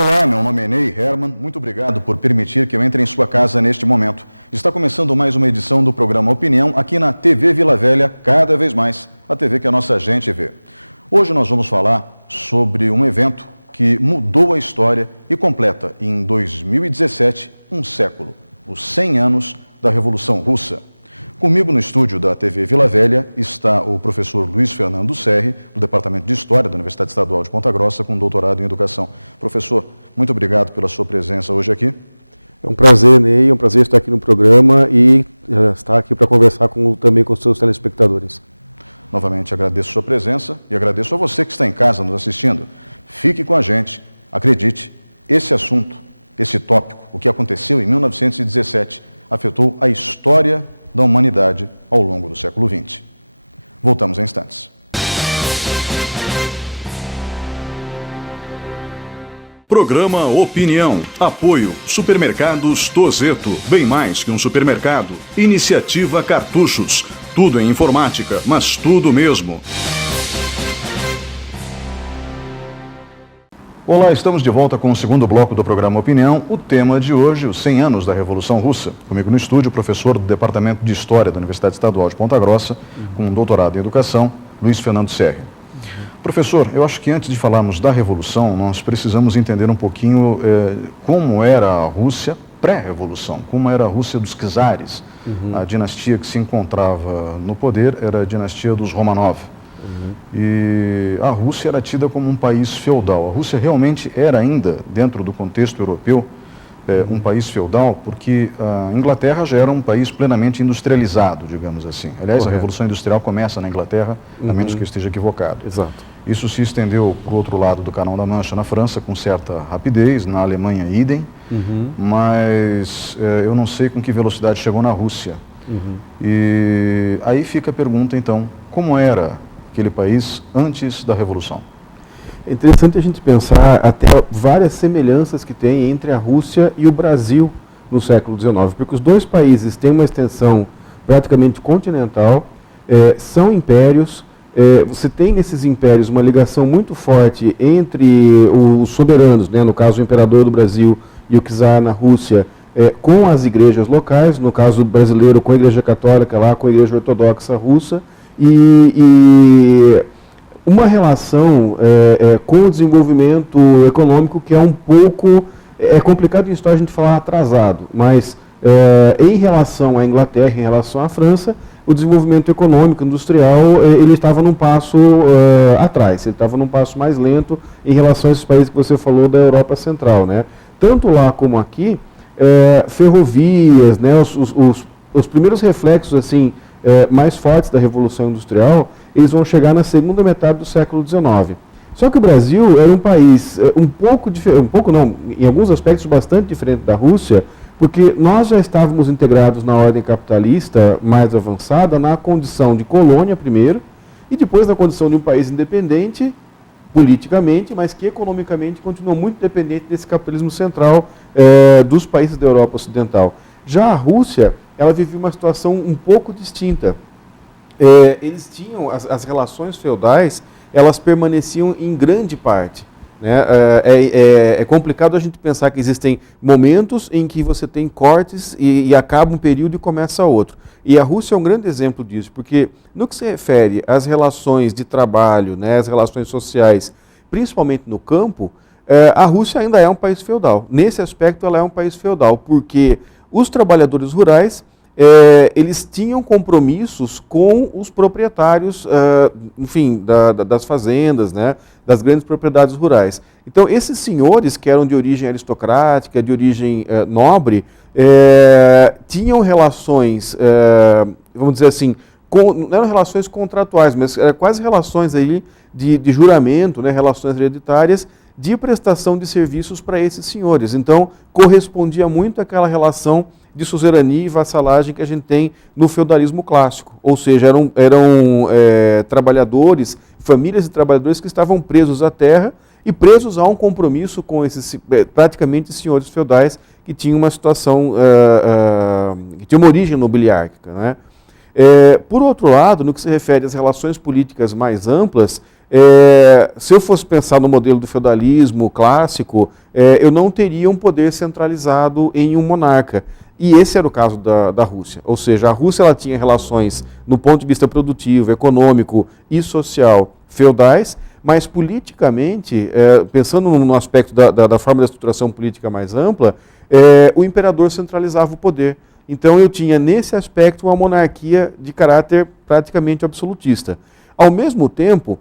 Olá, meu nome é Ney Herman, muito obrigado por permitir que eu entre em sua casa neste momento. Está começando mais uma edição do programa Opinião aqui na TV Vila Velha, cada vez mais, a TV que a nossa gente vê. Hoje nós vamos falar sobre um evento que mudou a história e completa em 2017 um século, os 100 anos da Revolução Russa. Comigo no estúdio da TV Vila Velha está o professor Luiz Fernando Serri, do Departamento de História da Universidade Estadual de Ponta Grossa, com doutorado em Educação. Professor, muito obrigado pela sua presença hoje aqui. É um prazer, Ney, é um prazer estar aqui no programa e estar aqui para conversar também com os seus telespectadores. Novamente agradeço a sua presença e agradeço a você que está em casa nos assistindo. Fique com a gente, acredite, esse assunto, esse tópico, o que aconteceu em 1917, afetou a história da humanidade ao longo do século XX. Voltamos em instantes. Programa Opinião. Apoio Supermercados Tozeto. Bem mais que um supermercado. Iniciativa Cartuchos. Tudo em informática, mas tudo mesmo. Olá, estamos de volta com o segundo bloco do programa Opinião. O tema de hoje, os 100 anos da Revolução Russa. Comigo no estúdio, o professor do Departamento de História da Universidade Estadual de Ponta Grossa, com um doutorado em Educação, Luiz Fernando Serri. Professor, eu acho que antes de falarmos da Revolução, nós precisamos entender um pouquinho como era a Rússia pré-revolução, como era a Rússia dos czares. A dinastia que se encontrava no poder era a dinastia dos Romanov. E a Rússia era tida como um país feudal. A Rússia realmente era ainda, dentro do contexto europeu, um país feudal, porque a Inglaterra já era um país plenamente industrializado, digamos assim. Aliás, a Revolução Industrial começa na Inglaterra, a menos que eu esteja equivocado. Exato. Isso se estendeu para o outro lado do Canal da Mancha, na França, com certa rapidez, na Alemanha, idem, mas eu não sei com que velocidade chegou na Rússia. E aí fica a pergunta, então, como era aquele país antes da Revolução? É interessante a gente pensar até várias semelhanças que tem entre a Rússia e o Brasil no século XIX, porque os dois países têm uma extensão praticamente continental, são impérios, você tem nesses impérios uma ligação muito forte entre os soberanos, né, no caso o imperador do Brasil e o czar na Rússia, com as igrejas locais, no caso brasileiro com a igreja católica lá, com a igreja ortodoxa russa, e uma relação com o desenvolvimento econômico que é um pouco, é complicado em história a gente falar atrasado, mas em relação à Inglaterra, em relação à França, o desenvolvimento econômico, industrial, ele estava num passo atrás, ele estava num passo mais lento em relação a esses países que você falou da Europa Central, né? Tanto lá como aqui, ferrovias, né, os primeiros reflexos assim, mais fortes da Revolução Industrial, eles vão chegar na segunda metade do século XIX. Só que o Brasil era um país um pouco diferente, em alguns aspectos bastante diferente da Rússia, porque nós já estávamos integrados na ordem capitalista mais avançada, na condição de colônia primeiro, e depois na condição de um país independente, politicamente, mas que economicamente continuou muito dependente desse capitalismo central dos países da Europa Ocidental. Já a Rússia, ela vivia uma situação um pouco distinta. Eles tinham, as relações feudais, elas permaneciam em grande parte. Né? É complicado a gente pensar que existem momentos em que você tem cortes e acaba um período e começa outro. E a Rússia é um grande exemplo disso, porque no que se refere às relações de trabalho, né, as relações sociais, principalmente no campo, a Rússia ainda é um país feudal. Nesse aspecto, ela é um país feudal, porque os trabalhadores rurais, eles tinham compromissos com os proprietários, enfim, das fazendas, né, das grandes propriedades rurais. Então, esses senhores, que eram de origem aristocrática, de origem nobre, tinham relações, vamos dizer assim, não eram relações contratuais, mas quase relações aí de juramento, né, relações hereditárias, de prestação de serviços para esses senhores. Então, correspondia muito àquela relação de suzerania e vassalagem que a gente tem no feudalismo clássico. Ou seja, eram trabalhadores, famílias de trabalhadores que estavam presos à terra e presos a um compromisso com esses praticamente senhores feudais que tinham uma situação, que tinha uma origem nobiliárquica, né? Por outro lado, no que se refere às relações políticas mais amplas, Se eu fosse pensar no modelo do feudalismo clássico, eu não teria um poder centralizado em um monarca. E esse era o caso da Rússia. Ou seja, a Rússia ela tinha relações, no ponto de vista produtivo, econômico e social, feudais, mas politicamente, pensando no aspecto da forma da estruturação política mais ampla, o imperador centralizava o poder. Então eu tinha nesse aspecto uma monarquia de caráter praticamente absolutista. Ao mesmo tempo,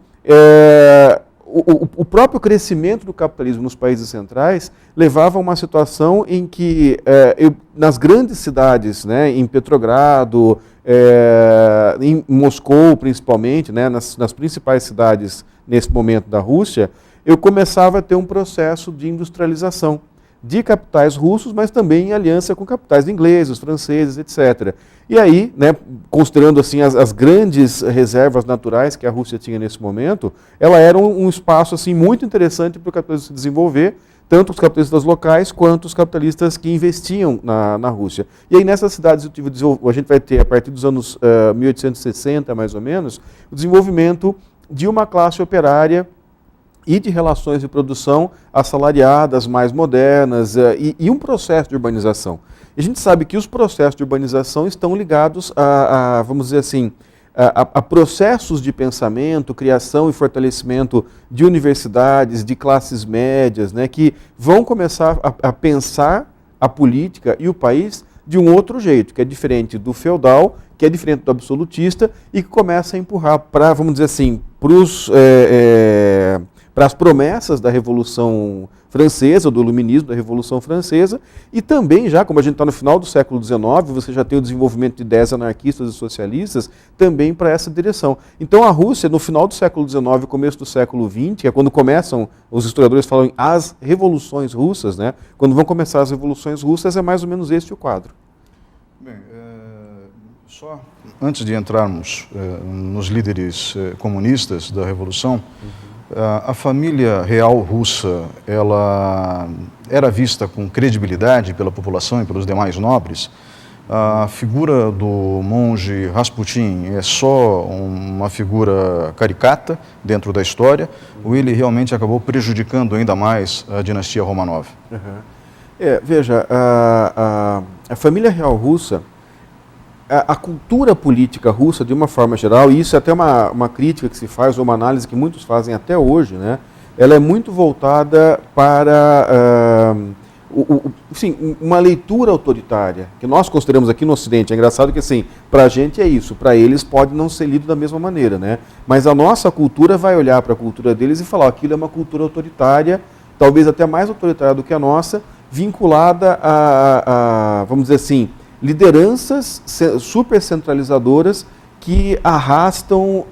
o próprio crescimento do capitalismo nos países centrais levava a uma situação em que, nas grandes cidades, né, em Petrogrado, em Moscou principalmente, né, nas principais cidades nesse momento da Rússia, eu começava a ter um processo de industrialização de capitais russos, mas também em aliança com capitais ingleses, franceses, etc. E aí, né, considerando assim as grandes reservas naturais que a Rússia tinha nesse momento, ela era um espaço assim muito interessante para o capitalismo se desenvolver, tanto os capitalistas locais quanto os capitalistas que investiam na Rússia. E aí nessas cidades a gente vai ter, a partir dos anos 1860 mais ou menos, o desenvolvimento de uma classe operária e de relações de produção assalariadas, mais modernas, e um processo de urbanização. E a gente sabe que os processos de urbanização estão ligados vamos dizer assim, a processos de pensamento, criação e fortalecimento de universidades, de classes médias, né, que vão começar a pensar a política e o país de um outro jeito, que é diferente do feudal, que é diferente do absolutista, e que começa a empurrar para, vamos dizer assim, para as promessas da Revolução Francesa, do Iluminismo, da Revolução Francesa, e também já, como a gente está no final do século XIX, você já tem o desenvolvimento de ideias anarquistas e socialistas, também para essa direção. Então a Rússia, no final do século XIX e começo do século XX, que é quando começam, os historiadores falam em as revoluções russas, né? Quando vão começar as revoluções russas, é mais ou menos este o quadro. Bem, só antes de entrarmos nos líderes comunistas da Revolução, a família real russa, ela era vista com credibilidade pela população e pelos demais nobres. A figura do monge Rasputin é só uma figura caricata dentro da história, ou ele realmente acabou prejudicando ainda mais a dinastia Romanov? Veja, a família real russa, a cultura política russa, de uma forma geral, e isso é até uma crítica que se faz, ou uma análise que muitos fazem até hoje, né? Ela é muito voltada para uma leitura autoritária, que nós consideramos aqui no Ocidente. É engraçado que, assim, para a gente é isso, para eles pode não ser lido da mesma maneira, né? Mas a nossa cultura vai olhar para a cultura deles e falar, aquilo é uma cultura autoritária, talvez até mais autoritária do que a nossa, vinculada vamos dizer assim, lideranças super centralizadoras que arrastam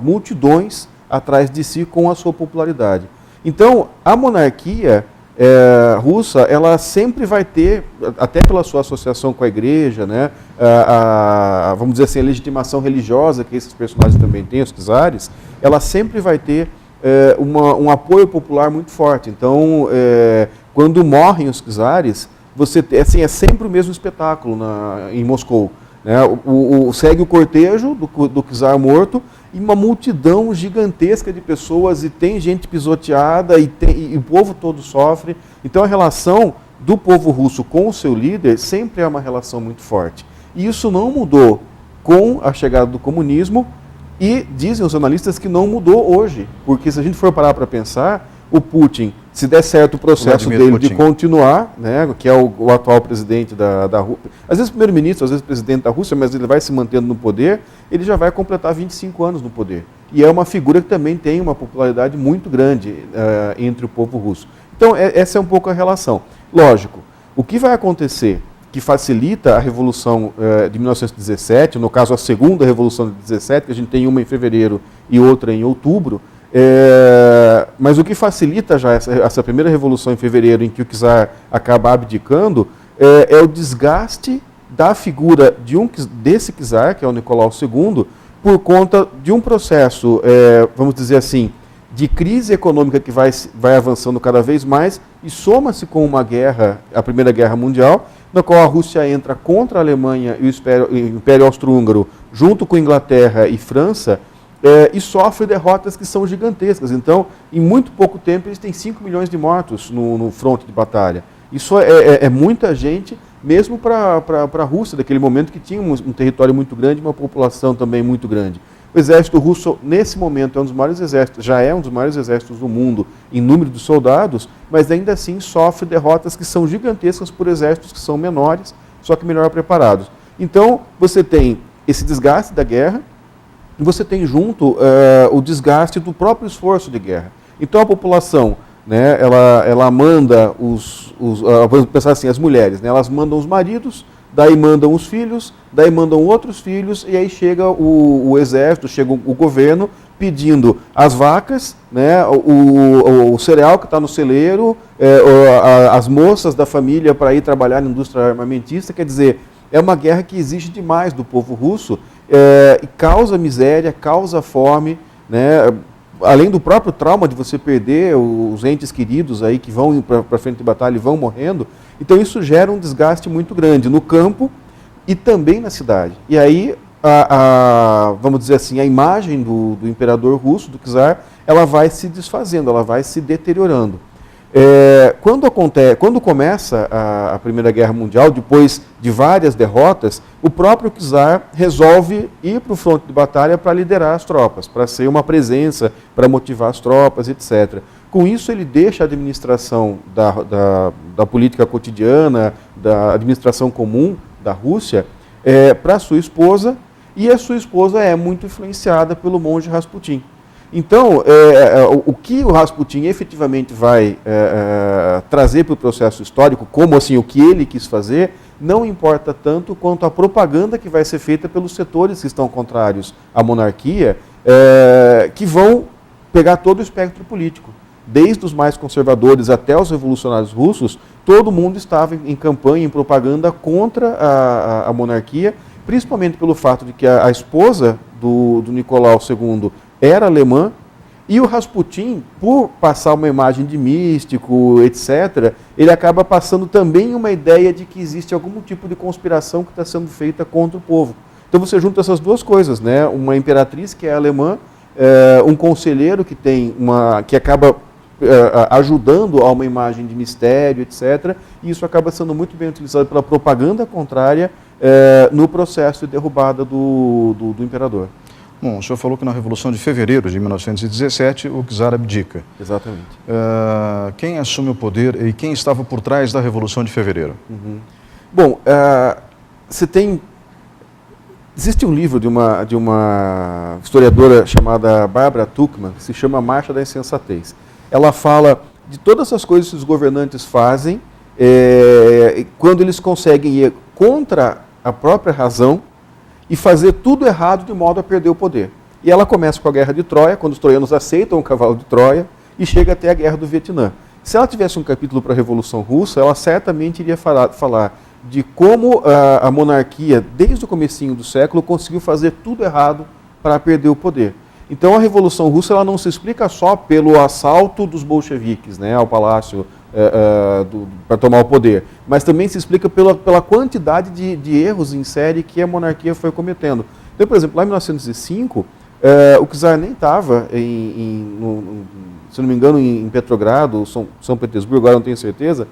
multidões atrás de si com a sua popularidade. Então, a monarquia russa, ela sempre vai ter, até pela sua associação com a igreja, né, vamos dizer assim, a legitimação religiosa que esses personagens também têm, os czares, ela sempre vai ter um apoio popular muito forte. Então, quando morrem os czares, é sempre o mesmo espetáculo em Moscou, né? Segue o cortejo do czar morto e uma multidão gigantesca de pessoas, e tem gente pisoteada, e o povo todo sofre. Então a relação do povo russo com o seu líder sempre é uma relação muito forte. E isso não mudou com a chegada do comunismo, e dizem os analistas que não mudou hoje, porque se a gente for parar para pensar, o Putin, se der certo o processo dele de continuar, né, que é o atual presidente da Rússia, às vezes primeiro-ministro, às vezes presidente da Rússia, mas ele vai se mantendo no poder, ele já vai completar 25 anos no poder. E é uma figura que também tem uma popularidade muito grande entre o povo russo. Então, essa é um pouco a relação. Lógico, o que vai acontecer que facilita a Revolução de 1917, no caso a segunda Revolução de 17, que a gente tem uma em fevereiro e outra em outubro, mas o que facilita já essa primeira revolução em fevereiro, em que o czar acaba abdicando, é o desgaste da figura desse czar, que é o Nicolau II, por conta de um processo, vamos dizer assim, de crise econômica que vai avançando cada vez mais, e soma-se com uma guerra, a Primeira Guerra Mundial, na qual a Rússia entra contra a Alemanha e o Império Austro-Húngaro, junto com Inglaterra e França, e sofre derrotas que são gigantescas. Então, em muito pouco tempo, eles têm 5 milhões de mortos no fronte de batalha. Isso é muita gente, mesmo para a Rússia, daquele momento que tinha um território muito grande, uma população também muito grande. O exército russo, nesse momento, é um dos maiores exércitos, já é um dos maiores exércitos do mundo em número de soldados, mas ainda assim sofre derrotas que são gigantescas por exércitos que são menores, só que melhor preparados. Então, você tem esse desgaste da guerra, e você tem junto o desgaste do próprio esforço de guerra. Então, a população, né, ela manda vamos pensar assim, as mulheres, né, elas mandam os maridos, daí mandam os filhos, daí mandam outros filhos, e aí chega o exército, chega o governo pedindo as vacas, né, o cereal que está no celeiro, as moças da família para ir trabalhar na indústria armamentista. Quer dizer, é uma guerra que exige demais do povo russo, e causa miséria, causa fome, né, além do próprio trauma de você perder os entes queridos aí que vão para frente de batalha e vão morrendo. Então isso gera um desgaste muito grande no campo e também na cidade. E aí, vamos dizer assim, a imagem do imperador russo, do czar, ela vai se desfazendo, ela vai se deteriorando. Quando começa a Primeira Guerra Mundial, depois de várias derrotas, o próprio czar resolve ir para o fronte de batalha para liderar as tropas, para ser uma presença, para motivar as tropas, etc. Com isso, ele deixa a administração da política cotidiana, da administração comum da Rússia, para sua esposa, e a sua esposa é muito influenciada pelo monge Rasputin. Então, o que o Rasputin efetivamente vai trazer para o processo histórico, como assim o que ele quis fazer, não importa tanto quanto a propaganda que vai ser feita pelos setores que estão contrários à monarquia, que vão pegar todo o espectro político. Desde os mais conservadores até os revolucionários russos, todo mundo estava em campanha, em propaganda contra a monarquia, principalmente pelo fato de que a esposa do Nicolau II era alemã, e o Rasputin, por passar uma imagem de místico, etc., ele acaba passando também uma ideia de que existe algum tipo de conspiração que está sendo feita contra o povo. Então você junta essas duas coisas, né? Uma imperatriz que é alemã, um conselheiro que acaba ajudando a uma imagem de mistério, etc., e isso acaba sendo muito bem utilizado pela propaganda contrária no processo de derrubada do imperador. Bom, o senhor falou que na Revolução de Fevereiro de 1917 o czar abdica. Exatamente. Quem assume o poder e quem estava por trás da Revolução de Fevereiro? Uhum. Bom, existe um livro de uma historiadora chamada Barbara Tuchman, que se chama Marcha da Insensatez. Ela fala de todas as coisas que os governantes fazem quando eles conseguem ir contra a própria razão e fazer tudo errado de modo a perder o poder. E ela começa com a Guerra de Troia, quando os troianos aceitam o cavalo de Troia, e chega até a Guerra do Vietnã. Se ela tivesse um capítulo para a Revolução Russa, ela certamente iria falar de como a monarquia, desde o comecinho do século, conseguiu fazer tudo errado para perder o poder. Então a Revolução Russa ela não se explica só pelo assalto dos bolcheviques, né, ao palácio para tomar o poder, mas também se explica pela quantidade de erros em série que a monarquia foi cometendo. Então, por exemplo, lá em 1905, o czar nem estava, se não me engano, em Petrogrado, São Petersburgo, agora não tenho certeza,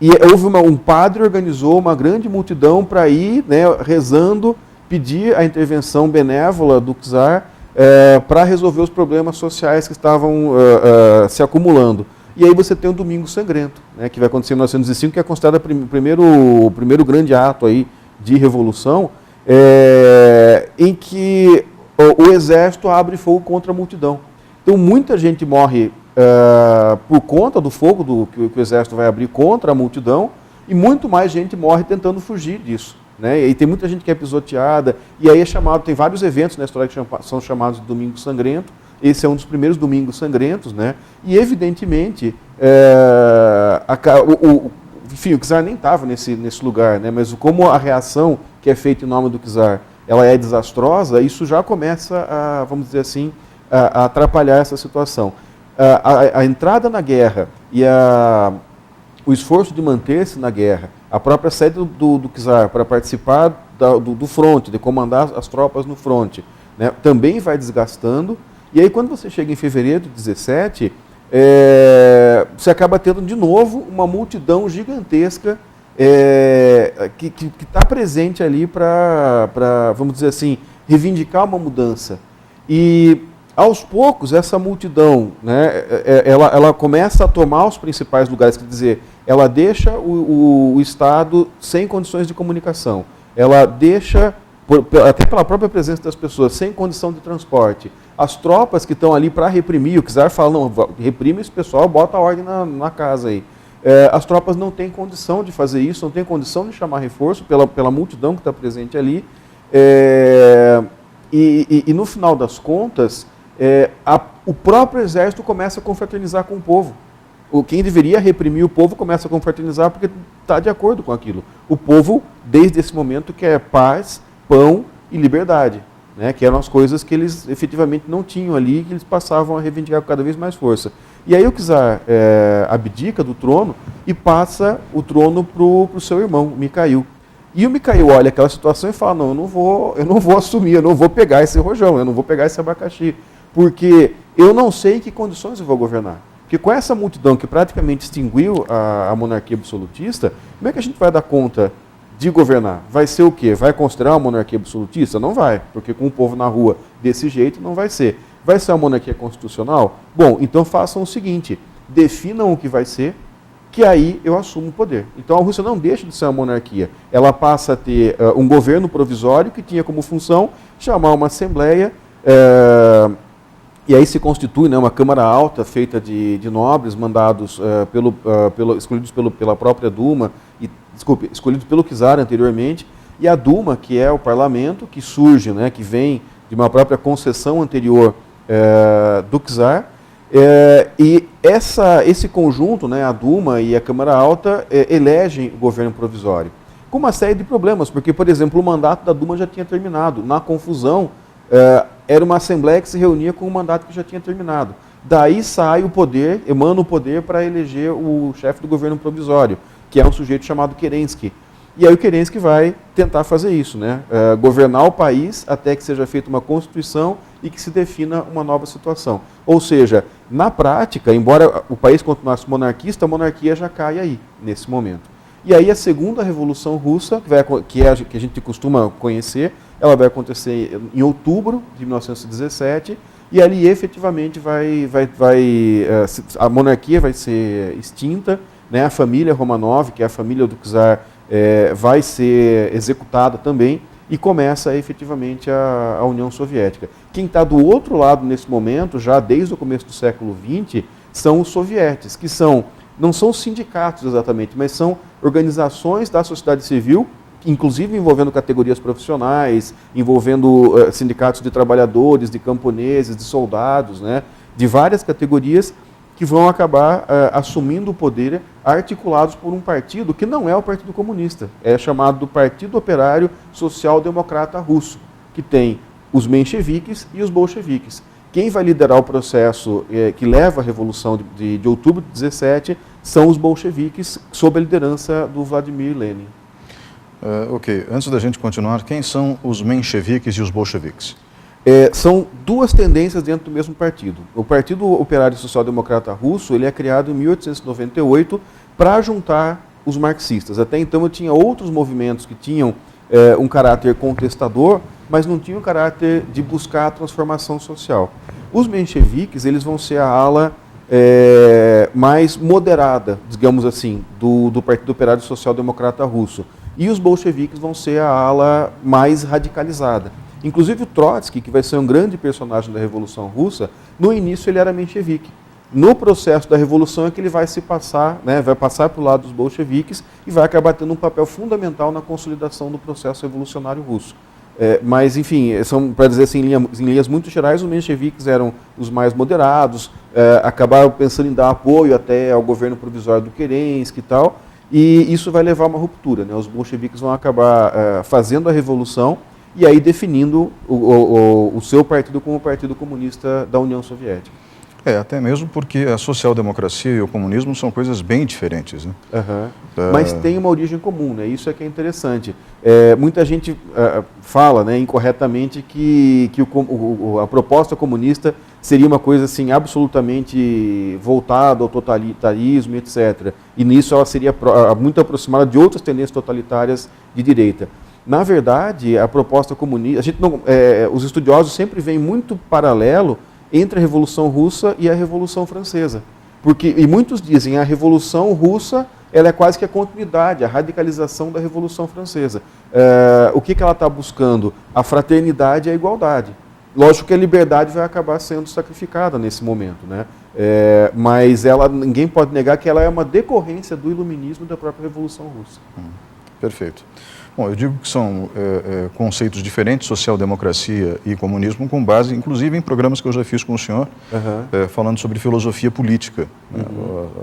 e houve um padre organizou uma grande multidão para ir, né, rezando, pedir a intervenção benévola do czar para resolver os problemas sociais que estavam se acumulando. E aí você tem o Domingo Sangrento, né, que vai acontecer em 1905, que é considerado o primeiro grande ato aí de revolução, em que o exército abre fogo contra a multidão. Então muita gente morre por conta do fogo que o exército vai abrir contra a multidão, e muito mais gente morre tentando fugir disso. Né? E tem muita gente que é pisoteada, e aí tem vários eventos na história que são chamados de Domingo Sangrento. Esse é um dos primeiros domingos sangrentos, né? E evidentemente, enfim, o czar nem estava nesse lugar, né? Mas como a reação que é feita em nome do czar, ela é desastrosa, isso já começa a, vamos dizer assim, a atrapalhar essa situação. A entrada na guerra e o esforço de manter-se na guerra, a própria sede do czar para participar do fronte, de comandar as tropas no fronte, né, também vai desgastando, e aí quando você chega em fevereiro de 17, você acaba tendo de novo uma multidão gigantesca que está presente ali para, vamos dizer assim, reivindicar uma mudança. E aos poucos essa multidão, né, ela começa a tomar os principais lugares, quer dizer, ela deixa o Estado sem condições de comunicação, ela deixa, até pela própria presença das pessoas, sem condição de transporte. As tropas que estão ali para reprimir, o Kizar fala, não, reprime esse pessoal, bota a ordem na casa aí. As tropas não têm condição de fazer isso, não têm condição de chamar reforço pela multidão que está presente ali. E no final das contas, o próprio exército começa a confraternizar com o povo. Quem deveria reprimir o povo começa a confraternizar porque está de acordo com aquilo. O povo, desde esse momento, quer paz, pão e liberdade, né, que eram as coisas que eles efetivamente não tinham ali, que eles passavam a reivindicar com cada vez mais força. E aí o Kizar abdica do trono e passa o trono para o seu irmão, Micail. E o Micail olha aquela situação e fala, não, eu não vou assumir, eu não vou pegar esse rojão, eu não vou pegar esse abacaxi, porque eu não sei em que condições eu vou governar. Porque com essa multidão que praticamente extinguiu a monarquia absolutista, como é que a gente vai dar conta de governar? Vai ser o quê? Vai considerar uma monarquia absolutista? Não vai, porque com o povo na rua desse jeito não vai ser. Vai ser uma monarquia constitucional? Bom, então façam o seguinte, definam o que vai ser, que aí eu assumo o poder. Então a Rússia não deixa de ser uma monarquia, ela passa a ter um governo provisório que tinha como função chamar uma assembleia, e aí se constitui, né, uma Câmara Alta feita de nobres mandados, escolhidos pela própria Duma, escolhidos pelo Kizar anteriormente, e a Duma, que é o parlamento que surge, né, que vem de uma própria concessão anterior do Kizar, e esse conjunto, né, a Duma e a Câmara Alta, elegem o governo provisório. Com uma série de problemas, porque, por exemplo, o mandato da Duma já tinha terminado. Na confusão, era uma assembleia que se reunia com um mandato que já tinha terminado. Daí sai o poder, emana o poder para eleger o chefe do governo provisório, que é um sujeito chamado Kerensky. E aí o Kerensky vai tentar fazer isso, né? Governar o país até que seja feita uma constituição e que se defina uma nova situação. Ou seja, na prática, embora o país continuasse monarquista, a monarquia já cai aí, nesse momento. E aí a segunda Revolução Russa, que a gente costuma conhecer, ela vai acontecer em outubro de 1917, e ali efetivamente a monarquia vai ser extinta, né? A família Romanov, que é a família do Kizar, vai ser executada também, e começa efetivamente a União Soviética. Quem está do outro lado nesse momento, já desde o começo do século XX, são os sovietes, que não são sindicatos exatamente, mas são organizações da sociedade civil, inclusive envolvendo categorias profissionais, envolvendo sindicatos de trabalhadores, de camponeses, de soldados, né, de várias categorias que vão acabar assumindo o poder, articulados por um partido que não é o Partido Comunista, é chamado do Partido Operário Social Democrata Russo, que tem os mencheviques e os bolcheviques. Quem vai liderar o processo que leva à Revolução de outubro de 17 são os bolcheviques, sob a liderança do Vladimir Lenin. Ok, antes da gente continuar, quem são os mencheviques e os bolcheviques? São duas tendências dentro do mesmo partido. O Partido Operário Social Democrata Russo ele é criado em 1898 para juntar os marxistas. Até então eu tinha outros movimentos que tinham um caráter contestador, mas não tinham um caráter de buscar a transformação social. Os mencheviques eles vão ser a ala mais moderada, digamos assim, do Partido Operário Social Democrata Russo. E os bolcheviques vão ser a ala mais radicalizada. Inclusive o Trotsky, que vai ser um grande personagem da Revolução Russa, no início ele era menchevique. No processo da Revolução é que ele vai vai passar para o lado dos bolcheviques e vai acabar tendo um papel fundamental na consolidação do processo revolucionário russo. Mas, enfim, para dizer assim, em linhas muito gerais, os mencheviques eram os mais moderados, acabaram pensando em dar apoio até ao governo provisório do Kerensky e tal, e isso vai levar a uma ruptura, né? Os bolcheviques vão acabar fazendo a revolução e aí definindo o seu partido como o Partido Comunista da União Soviética. Até mesmo porque a social-democracia e o comunismo são coisas bem diferentes, né? Mas tem uma origem comum, né? Isso é que é interessante. Muita gente fala, né, incorretamente que a proposta comunista seria uma coisa assim, absolutamente voltada ao totalitarismo, etc. E nisso ela seria muito aproximada de outras tendências totalitárias de direita. Na verdade, a proposta comunista, os estudiosos sempre veem muito paralelo entre a Revolução Russa e a Revolução Francesa. E muitos dizem a Revolução Russa ela é quase que a continuidade, a radicalização da Revolução Francesa. O que ela está buscando? A fraternidade e a igualdade. Lógico que a liberdade vai acabar sendo sacrificada nesse momento, né? Mas ninguém pode negar que ela é uma decorrência do iluminismo da própria Revolução Russa. Perfeito. Bom, eu digo que são conceitos diferentes, social-democracia e comunismo, com base, inclusive, em programas que eu já fiz com o senhor, falando sobre filosofia política.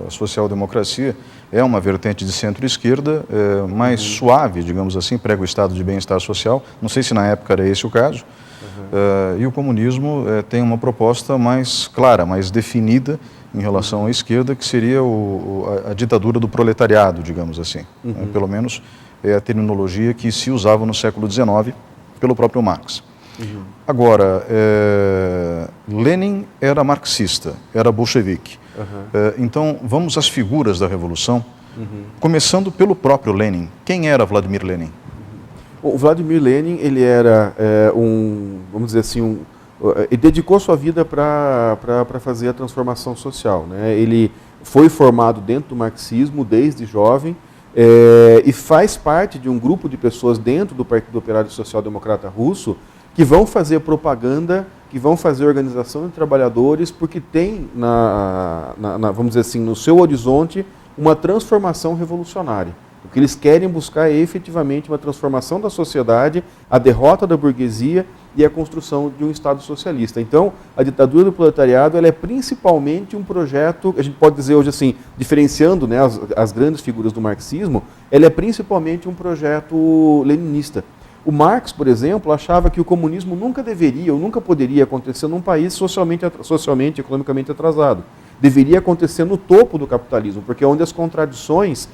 A social-democracia é uma vertente de centro-esquerda, mais suave, digamos assim, prega o estado de bem-estar social. Não sei se na época era esse o caso. E o comunismo tem uma proposta mais clara, mais definida em relação à esquerda, que seria a ditadura do proletariado, digamos assim. Pelo menos é a terminologia que se usava no século XIX pelo próprio Marx. Agora, Lenin era marxista, era bolchevique. Então, vamos às figuras da Revolução, começando pelo próprio Lenin. Quem era Vladimir Lenin? O Vladimir Lenin, ele era vamos dizer assim, ele dedicou sua vida para fazer a transformação social, né? Ele foi formado dentro do marxismo desde jovem, e faz parte de um grupo de pessoas dentro do Partido Operário Social Democrata Russo que vão fazer propaganda, que vão fazer organização de trabalhadores, porque tem, vamos dizer assim, no seu horizonte, uma transformação revolucionária. O que eles querem buscar é efetivamente uma transformação da sociedade, a derrota da burguesia e a construção de um Estado socialista. Então, a ditadura do proletariado ela é principalmente um projeto, a gente pode dizer hoje assim, diferenciando, né, as grandes figuras do marxismo, ela é principalmente um projeto leninista. O Marx, por exemplo, achava que o comunismo nunca deveria ou nunca poderia acontecer num país socialmente economicamente atrasado. Deveria acontecer no topo do capitalismo, porque é onde as contradições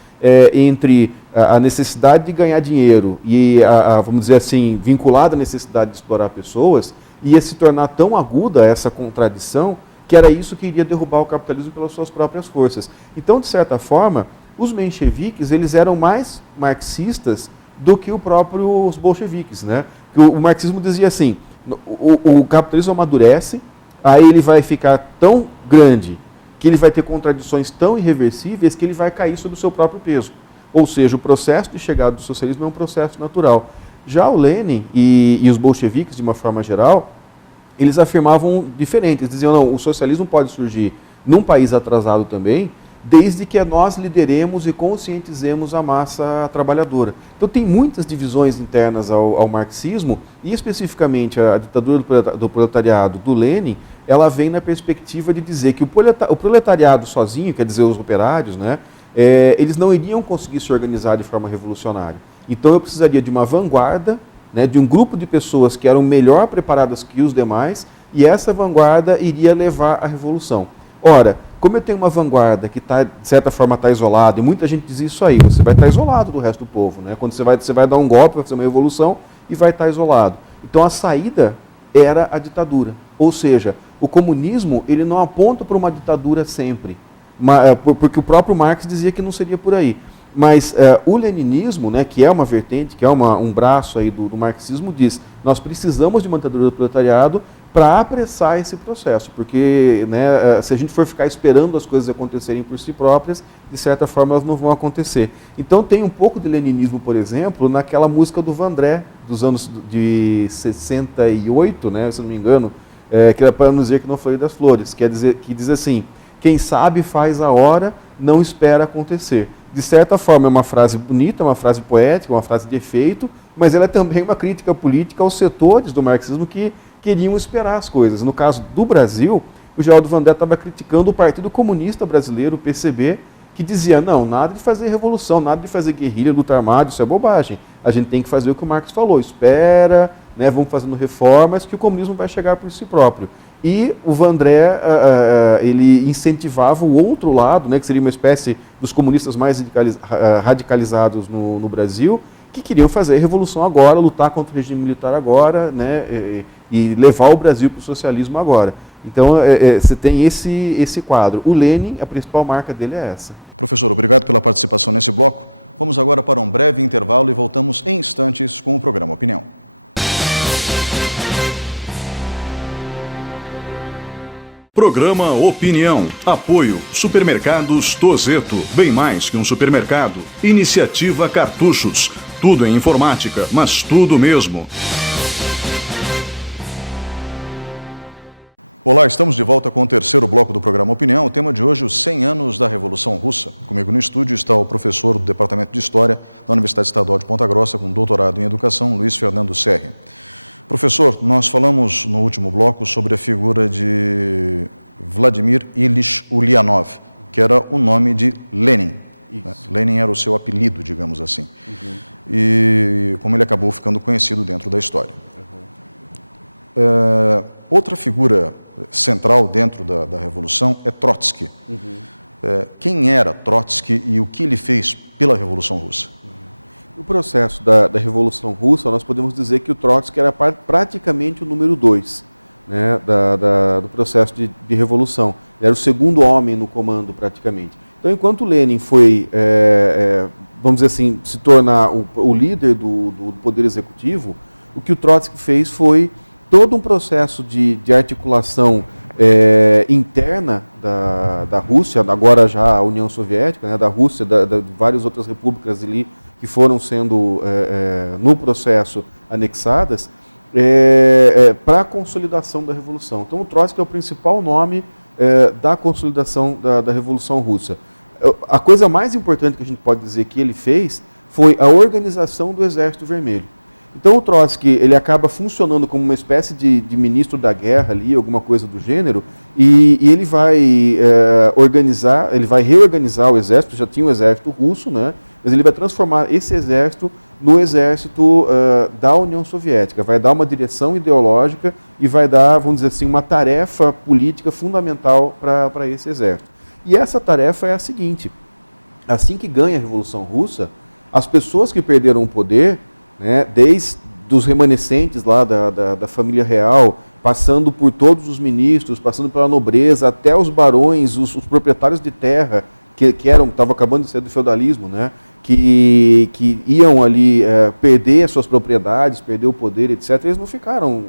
entre a necessidade de ganhar dinheiro e, vamos dizer assim, vinculada à necessidade de explorar pessoas, ia se tornar tão aguda essa contradição que era isso que iria derrubar o capitalismo pelas suas próprias forças. Então, de certa forma, os mencheviques eles eram mais marxistas do que os bolcheviques, né? O marxismo dizia assim, o capitalismo amadurece, aí ele vai ficar tão grande que ele vai ter contradições tão irreversíveis que ele vai cair sob o seu próprio peso. Ou seja, o processo de chegada do socialismo é um processo natural. Já o Lenin e os bolcheviques, de uma forma geral, eles afirmavam diferente. Eles diziam, não, o socialismo pode surgir num país atrasado também, desde que nós lideremos e conscientizemos a massa trabalhadora. Então tem muitas divisões internas ao marxismo, e especificamente a ditadura do proletariado do Lenin, ela vem na perspectiva de dizer que o proletariado sozinho, quer dizer, os operários, né, eles não iriam conseguir se organizar de forma revolucionária. Então eu precisaria de uma vanguarda, né, de um grupo de pessoas que eram melhor preparadas que os demais, e essa vanguarda iria levar à revolução. Ora, como eu tenho uma vanguarda que de certa forma está isolada, e muita gente diz isso aí, você vai estar isolado do resto do povo, né? Quando você vai dar um golpe, vai fazer uma revolução e vai estar isolado. Então a saída era a ditadura. Ou seja, o comunismo ele não aponta para uma ditadura sempre, porque o próprio Marx dizia que não seria por aí. Mas o leninismo, né, que é uma vertente, que é um braço aí do marxismo, diz nós precisamos de uma ditadura do proletariado para apressar esse processo, porque, né, se a gente for ficar esperando as coisas acontecerem por si próprias, de certa forma elas não vão acontecer. Então tem um pouco de leninismo, por exemplo, naquela música do Vandré, dos anos de 68, né, se não me engano, que era para não dizer que não foi das flores, que diz assim, quem sabe faz a hora, não espera acontecer. De certa forma é uma frase bonita, uma frase poética, uma frase de efeito, mas ela é também uma crítica política aos setores do marxismo que queriam esperar as coisas. No caso do Brasil, o Geraldo Vandré estava criticando o Partido Comunista Brasileiro, o PCB, que dizia, não, nada de fazer revolução, nada de fazer guerrilha, luta armada, isso é bobagem. A gente tem que fazer o que o Marx falou, espera, né, vamos fazendo reformas, que o comunismo vai chegar por si próprio. e o Vandré ele incentivava o outro lado, né, que seria uma espécie dos comunistas mais radicalizados no Brasil, que queriam fazer a revolução agora, lutar contra o regime militar agora, né, e levar o Brasil para o socialismo agora. Então, você tem esse quadro. O Lenin, a principal marca dele é essa. Professor, obrigado pela participação nesse bloco. Vamos agora para um breve intervalo e voltamos em instantes com o programa Opinião. Programa Opinião. Apoio Supermercados Tozeto. Bem mais que um supermercado. Iniciativa Cartuchos. Tudo em informática, mas tudo mesmo. Olá, estamos de volta com o terceiro bloco do programa Opinião. O tema de hoje, os 100 anos da Revolução Russa. Comigo no estúdio está o professor do Departamento de História da Universidade Estadual de Ponta Grossa, com doutorado em Educação, Luiz Fernando Serri. Professor, nós falamos no último bloco sobre a figura de Vladimir Ilyich Ulyanov, que era o nome de Lenin. Lenin era o seu apelido, digamos assim. E como ele acabou ficando conhecido dentro da história. Outra figura central dentro da Revolução é Trotsky. Quem era Trotsky e o que ele fez pela Revolução Russa? No processo da Revolução Russa, nós podemos dizer que o Trotsky era praticamente o número 2, né, do processo de revolução. Ele era o segundo homem no comando, praticamente. Então, enquanto Lenin foi, vamos dizer assim, se tornar o líder do poder executivo, o que o Trotsky fez foi todo um processo de articulação interna da Rússia, agora já a União Soviética, né, da Rússia, de várias outras repúblicas ali que foram sendo, no processo, anexadas, para a consolidação da Revolução. Então, o Trotsky é o principal nome da consolidação da Revolução Russa. A coisa mais importante que a gente pode dizer que ele fez foi a organização do Exército Vermelho. Então, o Trotsky ele acaba funcionando como uma espécie de ministro da guerra ali, alguma coisa do gênero, e ele vai reorganizar o exército. Já tinha o exército russo, né? Mas ele vai transformar esse exército no exército da União Soviética, vai dar uma direção ideológica e vai dar, vamos dizer assim, uma tarefa política fundamental para esse exército. E essa tarefa é a seguinte: assim que ganha a Revolução Russa, as pessoas que perderam o poder, né, desde os remanescentes lá da família real, passando por todos os ministros, passando pela nobreza, até os barões, os proprietários de terra, que estavam acabando de sair do feudalismo, né, que iam ali perder as suas propriedades, perder o poder, etc., eles não ficaram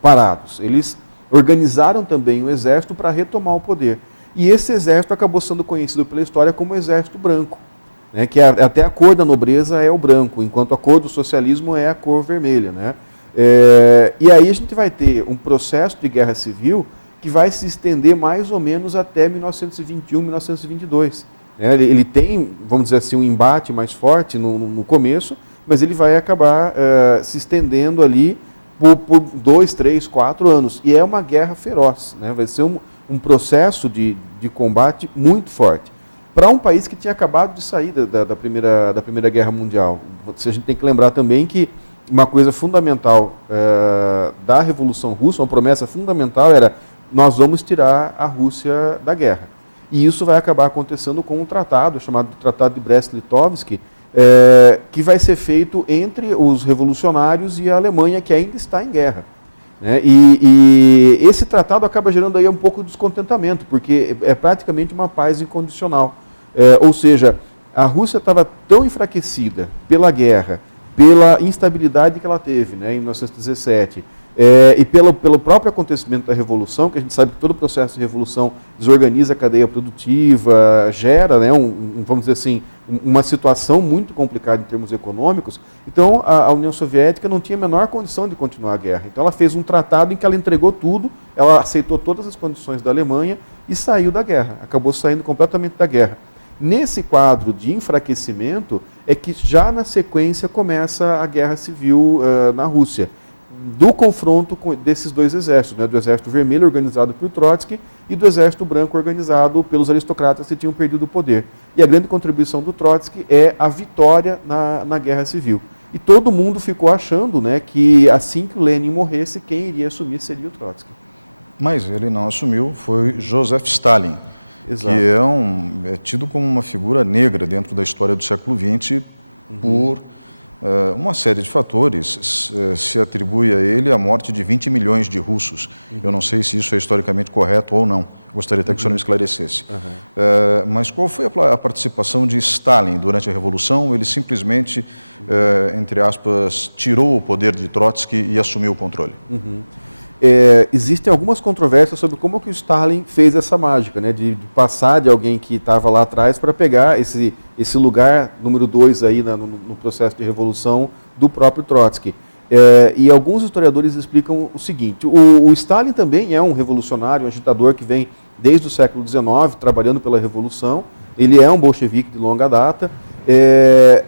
parados. Eles organizaram também o exército para retomar o poder. E esse exército acabou sendo conhecido pela história como o Exército Branco, né, que até a cor da nobreza é o branco, enquanto a cor do socialismo é a cor vermelha, né? E aí a gente vai ter um processo de guerra civil que vai se estender mais ou menos até 1921, 1922. Ele tem, vamos dizer assim, um embate mais forte no começo, mas ele vai acabar se estendendo ali por 2, 3, 4 anos. E é uma guerra feroz, né? Vai ser um processo de combate muito forte. Para um país que tinha acabado de sair da Primeira Guerra Mundial. A gente tem que lembrar também que uma coisa fundamental da Revolução Russa, uma promessa fundamental era: nós vamos tirar a Rússia da guerra. E isso vai acabar acontecendo com um tratado, chamado Tratado de Brest-Litovsk, que vai ser feito entre os revolucionários e a Alemanha, que ainda está em guerra. Né? E esse tratado acaba gerando aí um pouco de descontentamento, porque é praticamente uma paz incondicional. Ou seja, a Rússia estava tão enfraquecida pela guerra, pela instabilidade que ela teve, né, em 1917, e pelo próprio acontecimento da Revolução, que a gente sabe que todo o processo de revolução desorganiza a cadeia produtiva, gera, né, vamos dizer assim, uma situação muito complicada em termos econômicos. Então, a União Soviética não tinha a menor condição de continuar a guerra. Então, ela fez um tratado em que ela entregou tudo, ela aceitou todas as condições da Alemanha e saiu da guerra, acabou saindo completamente da guerra. Nesse quadro de enfraquecimento é que já na sequência começa a guerra civil na Rússia, do confronto desses dois exércitos, né, do Exército Vermelho, organizado por Trotsky, e do Exército Branco, organizado pelos aristocratas que tinham perdido o poder. E a grande contribuição do Trotsky é a vitória na Guerra Civil. e todo mundo ficou achando, né, que assim que o Lenin morresse, quem iria assumir seria o Trotsky. Mas ele não assumiu, foi Joseph Stalin, Exato. que é tido como uma figura negra dentro da história do século XX por uma série de fatores. Se atribui a ele a morte de 20 milhões de russos. Eu não sei se isso é historicamente correto ou não. Gostaria até que o senhor me esclarecesse. Mas qual foi a participação de Stalin durante a Revolução? Ele simplesmente, entre aspas, tirou o poder de Trotsky e assumiu o controle. Existem algumas controvérsias sobre como que o Stalin fez essa mágica, né, de passar de alguém que estava lá atrás para pegar esse lugar número 2 aí no processo de revolução do próprio Trotsky. E alguns historiadores explicam o seguinte: o Stalin também é um revolucionário, um agitador que vem desde o século XIX trabalhando pela revolução. Ele é um bolchevique de longa data.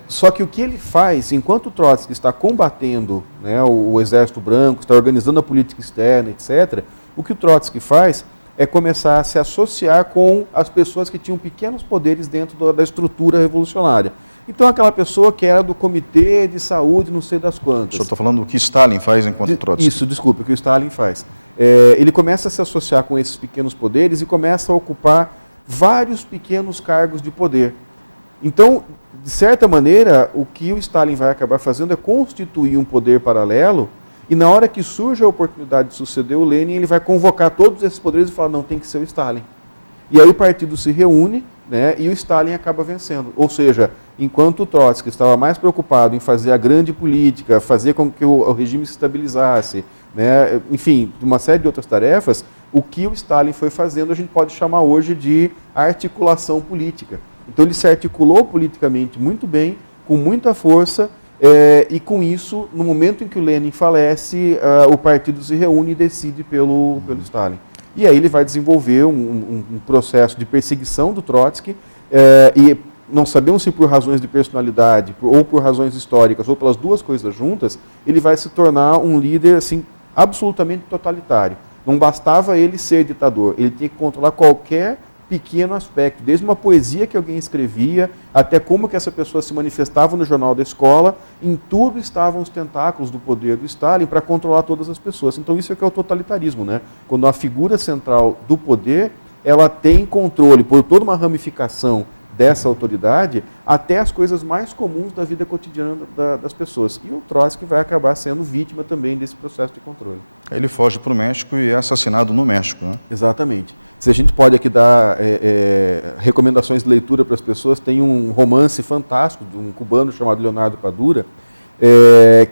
Só que o que ele faz, enquanto o Trotsky está combatendo, né, o Exército Branco, está organizando a política externa, etc., o que o Trotsky faz é começar a se associar com as pessoas que tinham pequenos poderes dentro da estrutura revolucionária. Então, aquela pessoa que era do comitê de saúde, não sei das quantas. O senhor está falando do que Stalin faz enquanto Trotsky? Isso, desculpe, o que o Stalin faz. Ele começa a se associar com esses pequenos poderes e começa a ocupar vários pequenos cargos de poder. Então, de certa maneira, o que o Stalin vai acabar fazendo é constituir um poder paralelo, e na hora que surge a oportunidade de suceder o Lenin, ele vai convocar todos esses poderes e falar, não, tem que ser o Stalin. E aí o partido se reúne, né, e o Stalin acaba vencendo. Ou seja, enquanto o Trotsky estava mais preocupado em fazer a grande política, fazer com que o regime se estabilizasse, né, enfim, uma série de outras tarefas, o que o Stalin foi fazendo a gente pode chamar hoje de articulação política. Então ele se articulou politicamente muito bem, com muita força, e com isso, no momento em que o Lenin falece, o partido se reúne e decide pelo Stalin. E aí ele vai desenvolver um processo de perseguição do Trotsky, e não sabemos se por razões de personalidade, ou por razões históricas, ou pelas duas coisas juntas, ele vai se tornar um líder assim, absolutamente totalitário. Não bastava ele ser ditador, ele tinha que controlar qualquer pequeno aspecto, desde uma poesia que alguém escrevia, até como que essa pessoa se manifestava no jornal da escola, em tudo estavam os tentáculos do poder do Stalin para controlar todas as pessoas. Então isso é que é o totalitarismo, né? Quando a figura central do poder, ela tem controle por toda uma ramificação dessa autoridade, até as coisas mais comuns da vida cotidiana das pessoas. E o Trotsky vai acabar sendo vítima também desse processo de controle. Ele foge para o México e é assassinado no México, né? Exatamente. Se a gente pode aqui dar recomendações de leitura para as pessoas, tem um romance fantástico de um cubano chamado Leonardo Padura,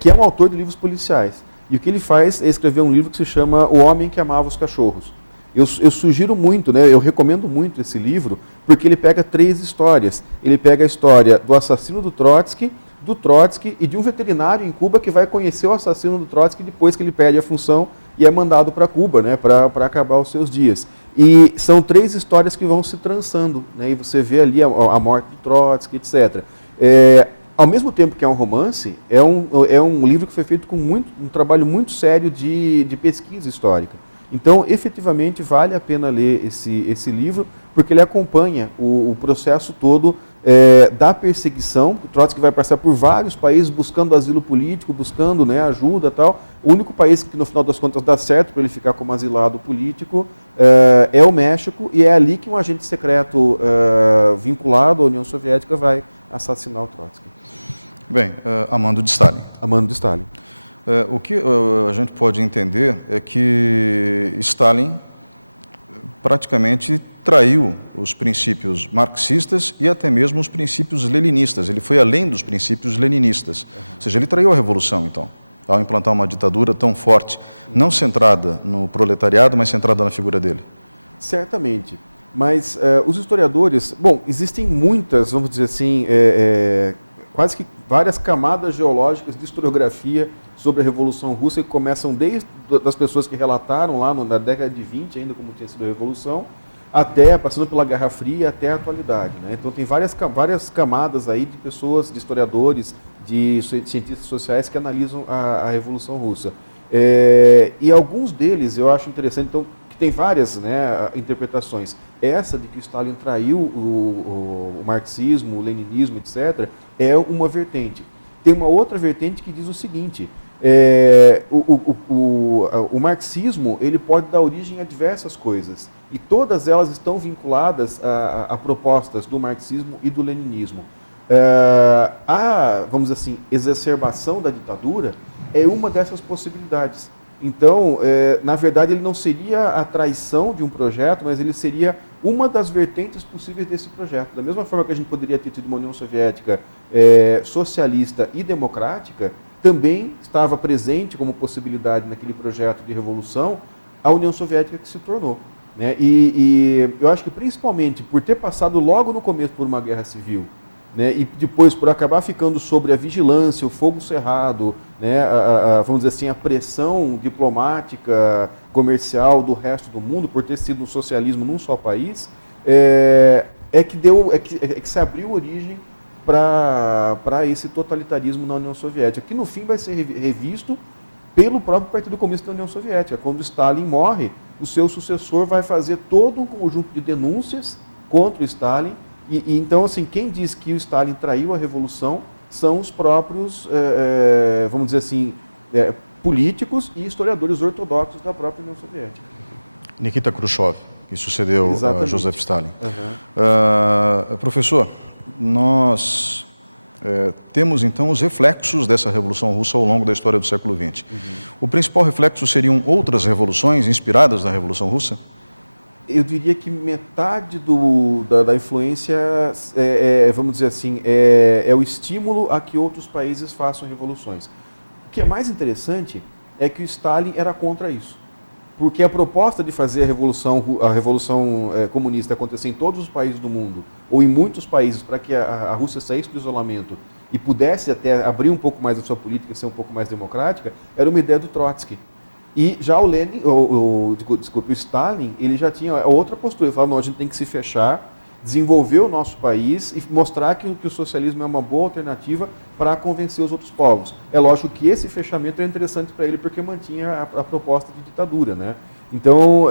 que é um autor de livros policiais. E o que ele faz é escrever um livro que se chama O Homem que Amava os Cachorros. Eu sugiro muito, né, eu recomendo muito esse livro, porque ele pega 3 histórias. Ele pega a história do assassino do Trotsky e de um veterinário em Cuba que vai conhecer o assassino do Trotsky depois que ele perde a função e é mandado para Cuba, né, para acabar os seus dias. E são 3 histórias que vão se trançando, né, e você vê ali a morte do Trotsky, etc. Ao mesmo tempo que é um romance, é um livro que foi feito com um trabalho muito sério de pesquisa histórica. Então, efetivamente, vale a pena ler esse livro, porque ele acompanha o processo todo da perseguição. O Trotsky vai passar por vários países buscando asilo político, buscando, né, ajuda e tal. O único país que, no final das contas, dá certo para ele ficar como asilado político é o México, e é ali que um agente secreto vinculado à União Soviética vai assassinar o Trotsky. Bem, amando de Stalin. Amando de Stalin. O que a gente pode entender é que Stalin praticamente traiu os princípios marxistas e até mesmo os princípios leninistas. Ele foi além dos princípios leninistas. Ou seja, ele traiu a revolução, então, ao implantar uma ditadura tão forte, não centrada no proletariado, mas centrada na figura dele. Certamente. Mas os historiadores... Bom, existem muitas, vamos dizer assim, quase que várias camadas geológicas de historiografia sobre a Revolução Russa, que começam desde as pessoas que relataram lá na década de 20, ainda como tinha sido a Revolução, até, passando pela Guerra Fria, até a atualidade, né? Então tem várias camadas aí de pessoas, de historiadores, de cientistas sociais que analisam a Revolução Russa. E alguns deles eu acho interessante, então, que tem várias, né, interpretações. Essa de que o Stalin traiu o marxismo, o leninismo, etc., é uma vertente. tem uma outra vertente que diz o seguinte, o marxismo ele pode dar origem a diversas coisas, e todas elas estão vinculadas a propostas do marxismo e do leninismo. A, vamos dizer assim, exacerbação da ditadura é uma dessas possibilidades. Então, na verdade, ele não seria a traição de um projeto, mas ele seria uma das vertentes possíveis desse projeto. Da mesma forma que a gente poderia ter tido uma União Soviética socialista e democrática, também estava presente como possibilidade naquele projeto de revolução a União Soviética que se tornou. Né? E eu acho que principalmente por ter passado logo no começo por uma guerra civil, né, e depois por acabar ficando sobre a vigilância, o fogo cerrado, né, vamos dizer assim, a pressão diplomática, comercial do resto do mundo, por ter sido um socialismo num só país, que se abriu origem para esse totalitarismo na União Soviética, que no fim vai ser revisto pelo próprio Partido Comunista da União Soviética. Quando Stalin morre, o seu sucessor vai fazer todo um conjunto de denúncias contra o Stalin. E então, assim, quem diz que o Stalin traiu a revolução são os próprios, vamos dizer assim, políticos e historiadores ortodoxos da própria União Soviética. Nikita Khrushchev, que sucedeu a Joseph Stalin. Professor, nós temos então os reflexos dessa Revolução Russa ao longo da história do século XX. O principal reflexo seriam outras revoluções inspiradas na Revolução Russa? Eu diria que metade da influência, vamos dizer assim, é o estímulo a que outros países façam revoluções. O que é mais interessante é que o Stalin era contra isso. Porque a proposta de fazer a revolução comunista acontecer em todos os países do mundo, ou em muitos países, para que a Rússia saísse do isolamento e pudesse até abrir um pouco mais a sua política e ser um pouco mais democrática, era uma ideia do Trotsky. E já o Lenin, o Stalin, ele já tinha outra postura. Ele falava, não, a gente tem que se fechar, desenvolver o nosso país e mostrar que o socialismo é uma boa alternativa para convencer os outros povos. É lógico que esse fechamento é interessante para ele porque mantinha a proposta de ditadura, né? Então,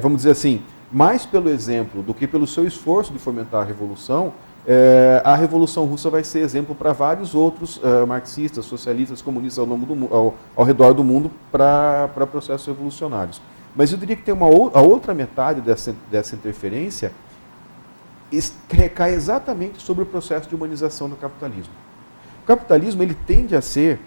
vamos dizer assim, mais pelo exemplo do que pelo seu esforço de fomentar a revolução Russa vai ser exemplo para vários outros marxistas, socialistas, comunistas ao redor do mundo para processos revolucionários. Mas eu diria que tem a outra metade dessa interferência recai exatamente sobre o processo de humanização do capitalismo. O capitalismo ele tende a ser,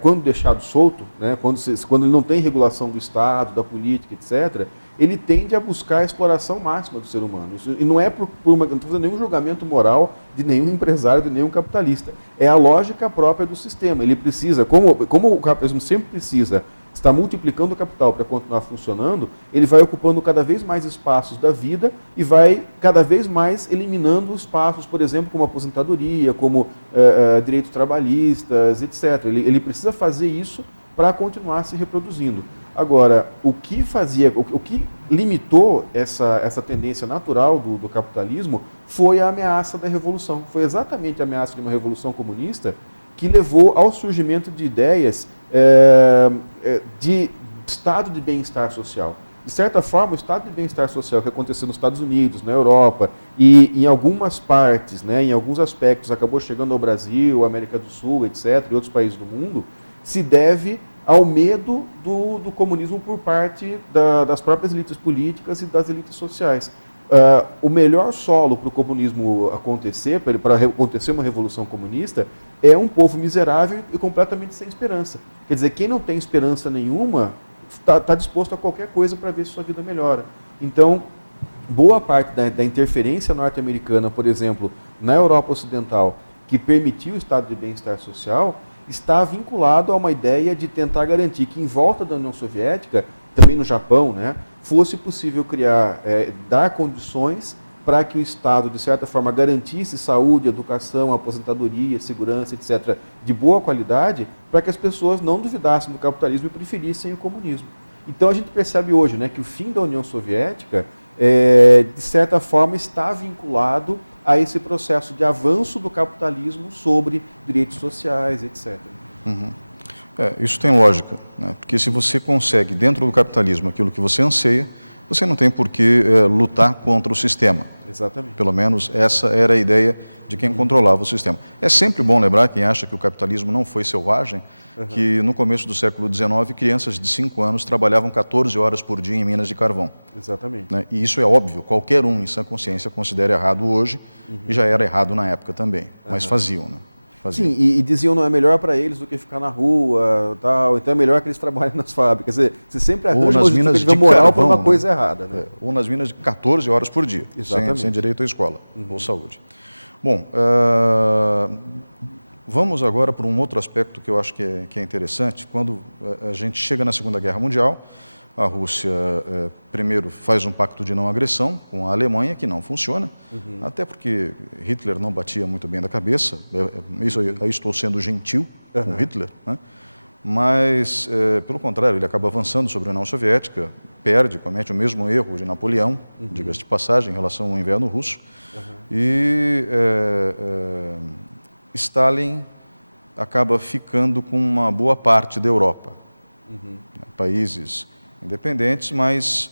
quando deixado solto, né, quando ele não tem regulação do Estado, da política, etc., ele tende a buscar a exploração máxima do ser humano. E não é não estou fazendo nenhum julgamento moral de nenhum empresário, de nenhum capitalista. É a lógica própria do sistema. Ele precisa, como o capitalismo sempre precisa estar multiplicando o capital para continuar funcionando, ele vai ocupando cada vez mais espaços da vida e vai cada vez mais eliminando espaços, por exemplo, como aposentadoria, como direitos trabalhistas, etc. Ele precisa fazer isso para continuar se reproduzindo. Agora, o que limitou essa tendência natural do capitalismo foi a ameaça da revolução. Foi exatamente a ameaça de uma revolução comunista que levou ao surgimento de ideias de estado de bem-estar social. De certa forma, o estado de bem-estar social que aconteceu nos Estados Unidos, na Europa e em algumas partes, né, em alguns aspectos, acabou chegando ao Brasil, América do Sul, etc., e outros países do mundo, se deve ao medo do comunismo por parte das próprias elites políticas e das elites sociais. O melhor solo para o comunismo acontecer, para acontecer uma revolução comunista, é um povo miserável e completamente sem esperança. Quer dizer, quem não tem esperança nenhuma está disposto a qualquer coisa para ver se sua vida melhora. Então, boa parte da interferência norte-americana, por exemplo, na Europa Ocidental, que permitiu o estado de bem-estar social, está vinculado a uma ideia de tentar garantir que em volta da União Soviética, também no Japão, né, fosse possível dar condições para que o Estado, de certa forma, garantisse saúde, educação, aposentadoria, segurança, etc., de boa qualidade, para que as pessoas não duvidassem do capitalismo e preferissem o comunismo. Então a gente percebe hoje, né, que o fim da União Soviética, de certa forma, está vinculado a esse processo de avanço do capitalismo sobre direitos sociais, etc. Uhum. Isso tem lógica, né? Porque se você consegue, dentro do capitalismo, aquilo que você anseia, você não tem por que lutar contra o sistema. Exatamente. Pelo menos essa era a ideia de quem controlava o sistema. É sempre bom lembrar, quem acha que o capitalismo não foi selvagem, que no começo do século XIX, crianças de 5 anos trabalhavam 14 horas por dia em minas de carvão. Exatamente. Né? E isso é óbvio, qualquer um em sã consciência considera errado hoje, e já era errado na época também, mas faziam, né? Sim, e diziam não é melhor para eles do que ficar na rua, tal, então é melhor que eles trabalhem nas fábricas. Quer dizer, você sempre arranja uma justificativa moral para uma coisa errada. Né? Ou nas minas de 14 horas por dia, sem direito à escola ou saúde. Bom, vamos agora para um outro aspecto que eu acho que é interessante. Quando a gente chega na Segunda Guerra Mundial, a Rússia primeiro faz um pacto de não agressão com a Alemanha, que não funciona, até porque Hitler não batia muito bem da cabeça, isso aí estou sendo gentil com Hitler, né? Mas, pelo contrário, ele acaba avançando sobre a União Soviética, comete o mesmo erro de Napoleão, diga-se de passagem, em relação ao inverno russo, e Stalin acaba ficando com uma boa parte da Europa, países independentes, mas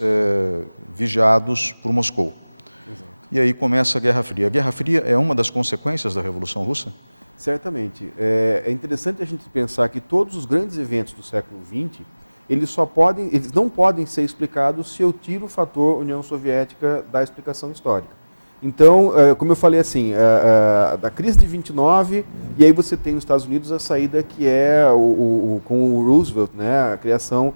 vigiados por Moscou. Exato. E aí começa a Guerra Fria. A Guerra Fria é uma das consequências da Revolução Russa? Certamente. É interessante a gente pensar que todos os grandes eventos do século XX, eles não podem ser explicados se eu tiro o fator União Soviética da explicação histórica. Então, como eu falei assim, da crise de 29, e aí você tem nos Estados Unidos a saída que é com o Roosevelt, né, a criação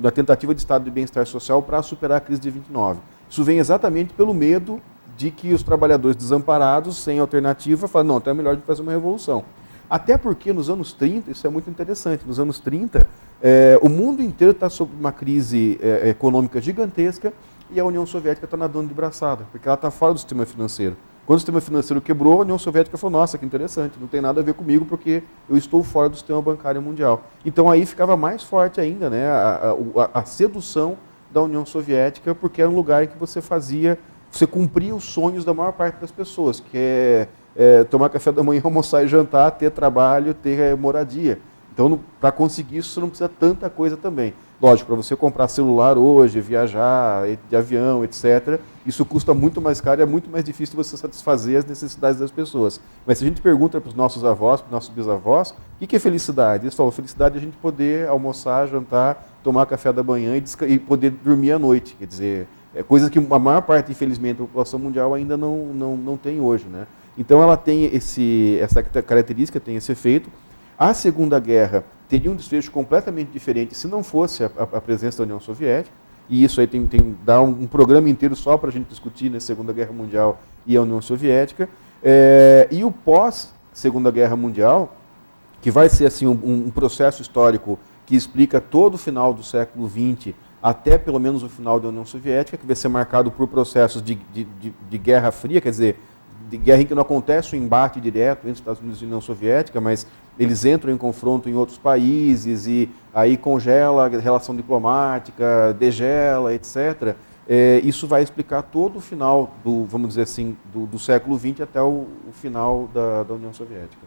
da tentativa de estado de bem-estar social para superar a crise de 29. Isso vem exatamente pelo medo de que os trabalhadores desamparados, sem alternativa, falam, não, então é melhor de fazer uma revolução. Até porque nos anos 30, isso é muito interessante, nos anos 30, o mundo inteiro está sob uma crise econômica gigantesca e a União Soviética está nadando de braçada, porque ela está fora do sistema financeiro. Quando o sistema financeiro quebrou, a União Soviética falou, nossa, que interessante, não tem nada a ver comigo porque eu estou fora do sistema bancário mundial. Então aí ficava mais forte ainda, né, a sedução da União Soviética, porque era um lugar em que você cumpria os sonhos da maior parte das pessoas, que é tomar café da manhã, almoçar e jantar, ter trabalho, ter moradia. Então, para conseguir isso, você não precisa tanta coisa também. Lógico, para você comprar celular hoje, viajar de avião, etc., isso custa muito mais caro e é muito mais difícil você satisfazer as necessidades das pessoas. Mas se a gente pergunta para os nossos avós, para os nossos bisavós, o que é felicidade? Eles falam, felicidade é a gente poder almoçar, jantar, tomar café da manhã e poder dormir à noite. Quer dizer, coisa que a maior parte, infelizmente, da população mundial ainda não tem hoje, né? Então ela tem essa característica, tem esse efeito. A Segunda Guerra teria um desfecho completamente diferente se não fosse a presença da União Soviética, e isso aí dá um programa inteiro só para a gente discutir na Segunda Guerra Mundial e a União Soviética. E o pós-Segunda Guerra Mundial, que vai ser assim, um processo histórico que explica todo o final do século XX até pelo menos o final da União Soviética, que vai ser marcado por processos de Guerra Fria, quer dizer, de guerra em que não acontece o embate direto entre Estados Unidos e União Soviética, mas eles entram em confronto em outros países e aí congela a relação diplomática, degela, etc. Isso vai explicar todo o final, vamos dizer assim, do século XX até o final da União Soviética.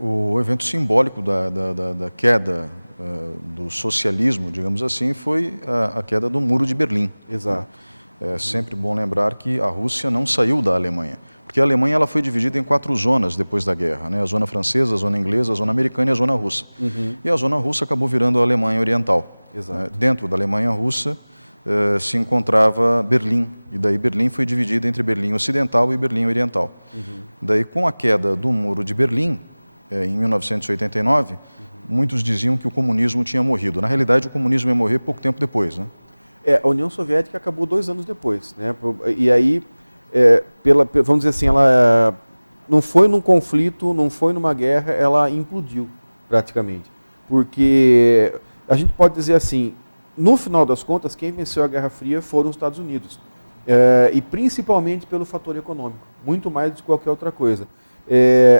O evento simbólico da queda do socialismo, digamos assim, foi a queda do Muro de Berlim. Exato. É sempre bom lembrar que a Rússia não saiu da Alemanha, porque a Alemanha ela foi dividida em 4 zonas depois da guerra, né? A zona francesa, a zona inglesa, a zona americana e a zona russa. E a zona russa acabou virando a Alemanha Oriental. Exato. Dentro da Alemanha russa se encontrava Berlim, e daí Berlim foi dividida entre Berlim Ocidental e Berlim Oriental. Daí, com a queda do Muro de Berlim, em 1989, muitos diziam que o comunismo tinha morrido. Na realidade, o comunismo ia morrer pouco tempo depois, né? A União Soviética acabou 2 anos depois, né? E aí, vamos dizer assim, ela não foi num conflito, não foi numa guerra, ela implodiu praticamente. Porque a gente pode dizer assim, no final das contas, quem venceu a Guerra Fria foram os Estados Unidos. E principalmente pelo fator econômico, muito mais do que qualquer outra coisa.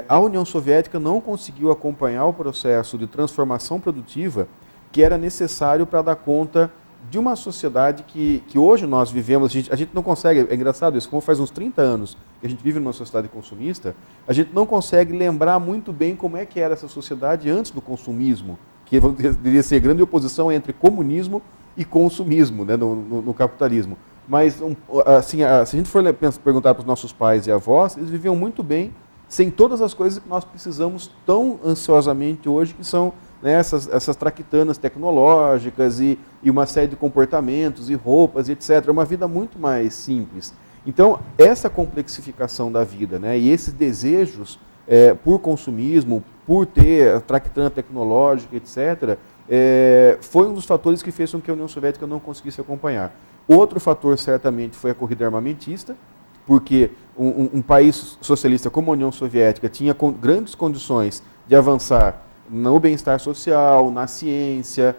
A União Soviética não conseguiu acompanhar o processo de transformação produtiva que era necessário para dar conta de uma sociedade que hoje nós vivemos. A gente não consegue, é engraçado isso, como faz uns 30 anos que a gente vive numa sociedade consumista, a gente não consegue lembrar muito bem como é que era essa sociedade antes do consumismo, que deveria ser grande oposição entre comunismo e consumismo, né, no capitalismo. Mas, assim, se a gente for perguntar para os nossos pais e avós, eles viviam muito bem sem todas as coisas que nós precisamos tão ansiosamente hoje, que são, né, essas traquitanas tecnológicas e uma série de comportamentos e roupas, etc. É uma vida muito mais simples. Então, essa complexificação da vida, né, e esses desejos por consumismo, por ter a traquitana tecnológica, etc., foi um dos fatores que fez com que a União Soviética não conseguisse acompanhar. Outro fator, certamente, foi a corrida armamentista, porque um país socialista como a União Soviética tinha grandes condições de avançar no bem-estar social, na ciência,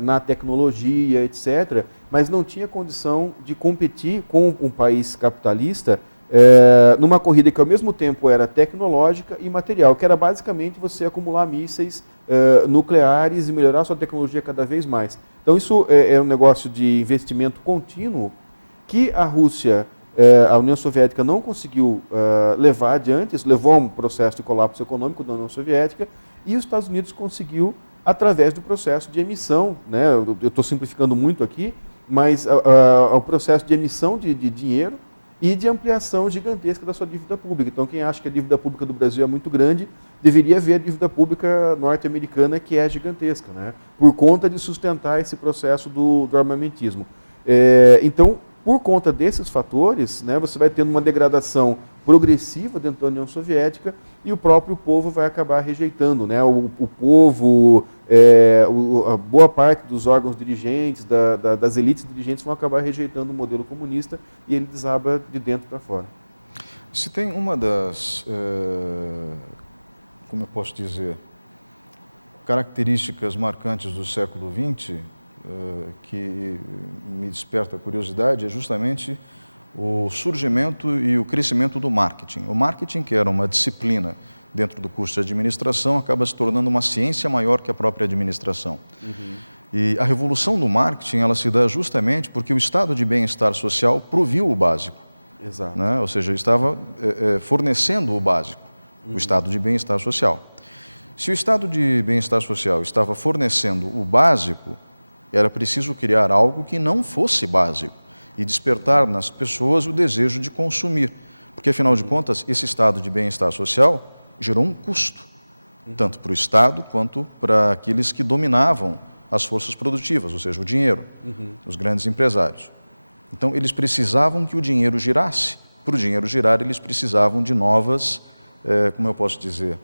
na tecnologia, etc., mas não tinha condição de competir com um país capitalista numa corrida que ao mesmo tempo era tecnológica e material, que era basicamente você acumular mísseis nucleares e melhorar a sua tecnologia cada vez mais. Então isso é um negócio de investimento contínuo que a Rússia, a União Soviética não conseguiu levar adiante, isso levou a um processo de colapso econômico da União Soviética, e os Estados Unidos conseguiu através do processo de emissão, né, eu estou simplificando muito aqui, mas o processo de emissão de dinheiro e de ampliação gigantesca da sua dívida pública. Então, quem acha que a dívida pública do Brasil é muito grande, deveria ver a dívida pública norte-americana, que é gigantesca, né? Por conta de sustentar esse processo do armamentismo. Então, por conta desses fatores, né, você vai tendo uma degradação progressiva dentro da União Soviética e o próprio povo vai acabar rejeitando, né? O povo, a boa parte dos órgãos dirigentes, das elites dirigentes vão acabar rejeitando o modelo comunista e ele desaba de dentro para fora. Se tem uma das, como eu posso dizer, características marcantes do século XX, que me desperta a curiosidade, é justamente o surgimento e o crescimento do marketing. O marketing, que era uma disciplina dentro do curso de administração, acaba se tornando uma ciência maior que a própria administração. Uhum. E a revolução do marketing, ela se dá justamente porque o estado de bem-estar social proviu o básico. Exato. Né? Ou seja, estava fornecendo o básico, o estado de bem-estar social. Se o estado de bem-estar social estava fornecendo o básico, era preciso criar algo que não fosse básico e despertar nas pessoas o desejo de consumir. Porque, afinal de contas, esse estado de bem-estar social gerou um custo, tanto para o Estado quanto para aqueles que dominavam as forças produtivas, ou seja, o dinheiro, os grandes empresários. Então, eles precisavam que o dinheiro girasse. Para o dinheiro girar, eles precisavam de novas, como eu posso dizer,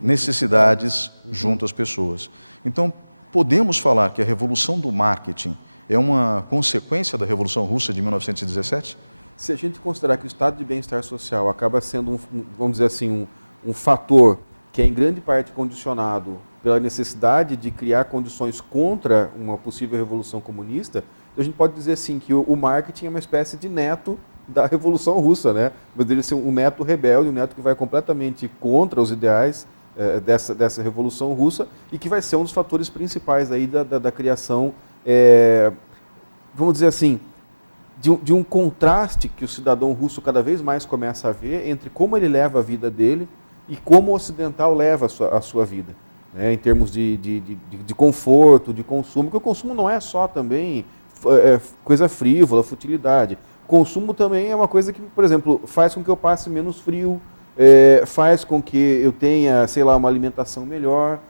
necessidades junto às pessoas. Então, podemos falar que a revolução do marketing é uma consequência da Revolução Russa de 1917? Se a gente considerar que o estado de bem-estar social acaba sendo, vamos dizer assim, um fator que é em grande parte condicionado pela necessidade de criar condições contra uma possível revolução comunista, a gente pode dizer assim que o marketing é uma espécie de neto da Revolução Russa, né? Poderia ser um neto rebelde, um neto que vai completamente contra os ideais dessa Revolução Russa e que vai ser um dos fatores principais aí da criação, vamos dizer assim, de um contraste que o cidadão russo cada vez mais começa a ver entre como ele leva a vida dele e como o ocidental leva a sua vida, né, em termos de conforto, de consumo, porque o consumo não é só também coisa frívola, futilidade. O consumo também é uma coisa que, por exemplo, faz com que eu passe menos frio, faz com que eu tenha, sei lá, uma alimentação melhor.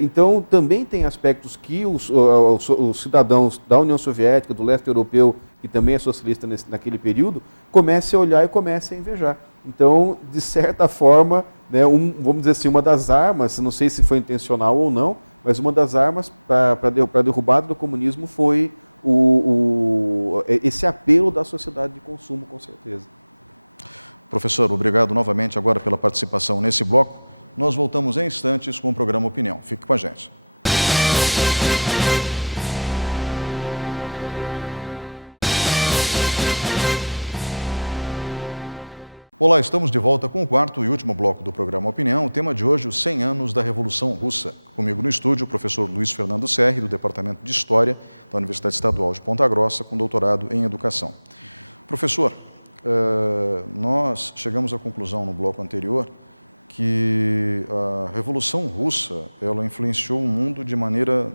Então, também tem aspectos que os cidadãos da União Soviética, do leste europeu, que também é socialista naquele período, comecem a olhar e comecem a invejar. Então, de certa forma, né, vamos dizer assim, uma das armas, não sei se foi intencional ou não, mas uma das armas para a derrubada do comunismo foi esse apelo da sociedade de consumo, com certeza. Professor, obrigado novamente agora pela participação nesse bloco. Nós voltamos em instantes com o programa Opinião. Fique com a gente. Olá, estamos de volta com o quarto e último bloco do programa Opinião. O tema de hoje, os 100 anos da Revolução Russa. Comigo no estúdio, o professor Luiz Fernando Serri, do Departamento de História da Universidade Estadual de Ponta Grossa, com doutorado em Educação. Professor, nós chegamos à conclusão no bloco anterior que a Revolução Russa ela influenciou o mundo de maneira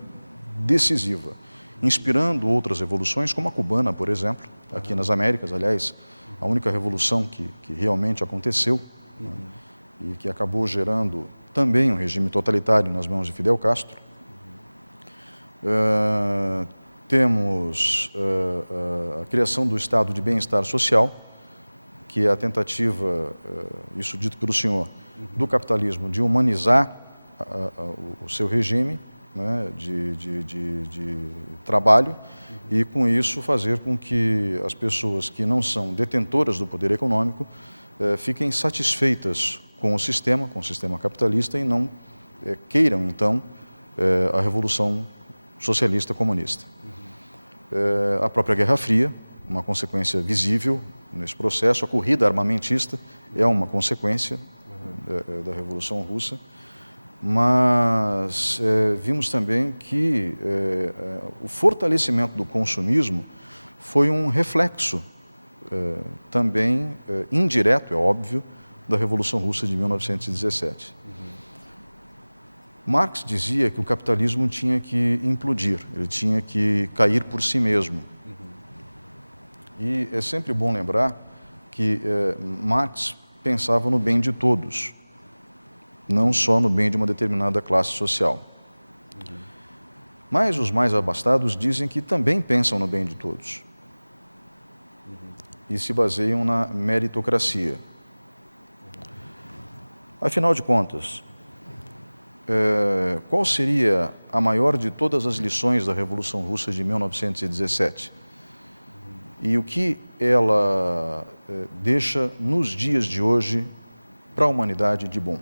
decisiva. inspirando outras revoluções, como a cubana, por exemplo, aqui nas Américas, aliás, a única revolução que realmente aconteceu, né, e que acabou gerando também um regime totalitário nas mãos de Fidel Castro. Temos a criação do estado de bem-estar social, que é a tentativa, isso dito pelo senhor, do capitalismo de humanizar o seu regime, né, de trabalho, e com isso fazer com que as pessoas que não são detentoras do poder econômico fiquem satisfeitas com o sistema capitalista, e não queiram então a revolução socialista comunista. A própria Guerra Fria, uma consequência visível nesse processo, a corrida armamentista é uma consequência da Revolução Russa, mas vimos também que o fortalecimento do consumismo foi um reflexo também indireto, é óbvio, da Revolução Russa de 1917. Marx dizia que o capitalismo tinha que implodir, ele tinha que cair por si mesmo. E é sempre bom lembrar que Marx pensava no bem de todos, não só no bem de uma determinada classe social. Mas os mais abastados dizem que também pensam no bem de todos. E se baseiam na meritocracia. Afinal de contas, qual seria a maior de todas as lições da Revolução Russa de 1917? E o que ela deixa nos dias de hoje para a humanidade de bom?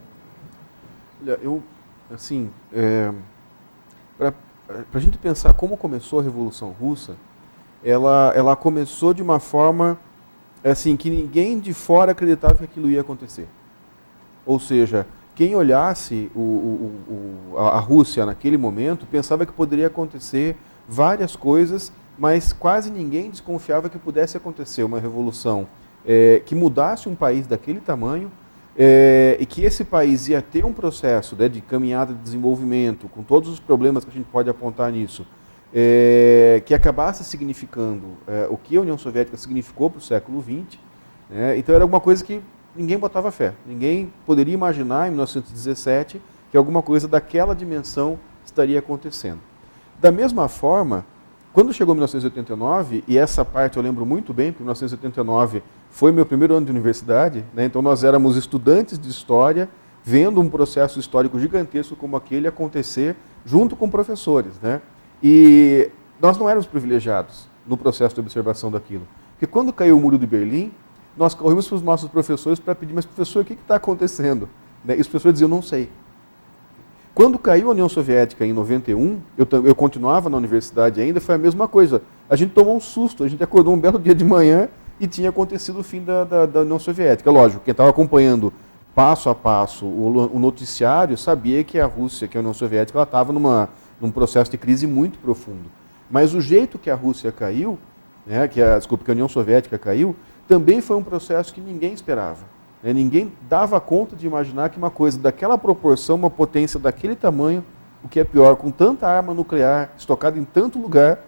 Olha, para a gente pensar como começou a Revolução Russa, ela começou de uma forma assim que ninguém de fora acreditava que aquilo ia acontecer. Ou seja, quem olhasse a Rússia naquele momento pensava que poderia acontecer várias coisas, mas quase ninguém desconfiava que pudesse acontecer uma revolução que mudasse um país daquele tamanho, e que esse país ia ter um processo de caminhada de desenvolvimento, com todos os problemas que a gente pode apontar nisso, que acabasse significando o que a União Soviética significou para o século XX. Então era alguma coisa que ninguém botava fé. Ninguém poderia imaginar, em 1917, que alguma coisa daquela dimensão estaria acontecendo. Da mesma forma, quando chegou 1989, e essa parte eu lembro muito bem, porque 1989 foi meu primeiro ano de universidade, então nós éramos estudantes de história, vendo um processo histórico gigantesco como aquele acontecer, junto com professores. E nós não éramos privilegiados no processo de observação daquilo. Porque quando caiu o Muro de Berlim, nós corrimos para os nossos professores para pedir, mas professor, o que está acontecendo? E os professores diziam, não sei. Quando caiu a União Soviética em 91, eu continuava na universidade ainda, foi a mesma coisa. A gente tomou um susto, a gente acordou um belo dia de manhã e tinha acontecido o fim da União Soviética. Lógico, quem estava acompanhando passo a passo o noticiário sabia que a Rússia, que a União Soviética, ela estava num processo de crise muito profundo. Mas o jeito que a Rússia caiu, que a União Soviética caiu, também foi um processo que ninguém esperava. Ninguém dava conta de imaginar que uma coisa daquela proporção, uma potência daquele tamanho, o que é pior, com tanta arma nuclear estocada em tanto lugar,